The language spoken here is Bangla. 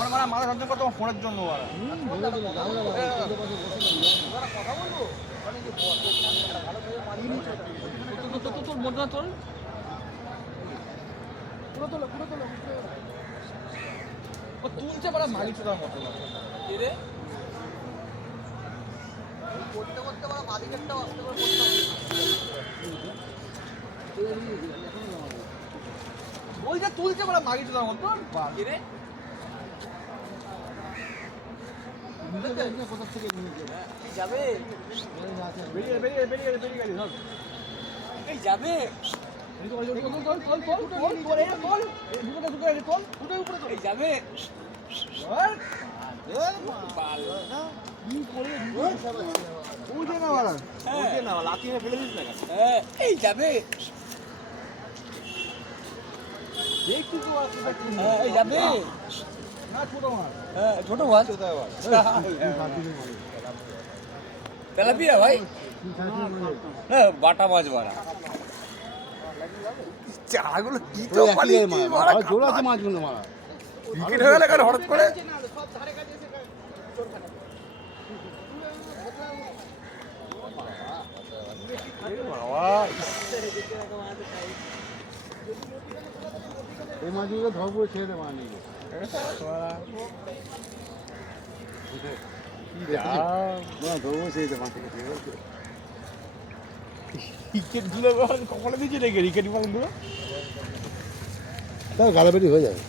মাথা যন্ত্রণা করতো ফোনের জন্য তুলছে পারা মারি চোদার মতো করতে করতে পারা মালিকেরটাও আসতে করে বলছে তুলছে পারা মারি চোদার মতো রে কোথা থেকে যাবে বেরিয়ে বেরিয়ে বেরিয়ে বেরিয়ে গেলি ধর এই যাবে যাবে এই যাবে যাবে ছোট মাছ তেলাপিয়া ভাই হ্যাঁ বাটা মাছ বাড়া চারাগুলো কি তো জোর আছে মাছগুলো মারা উইকেট হয়ে গেল কেন হঠাৎ করে এই মাছগুলো ধরবো ছেড়ে দেবো নিয়ে ধরবো সেই মাছ থেকে ক্রিকেট গুলো কখনো দিয়েছে নাকি ক্রিকেট বলগুলো গালাবেরি হয়ে যাবে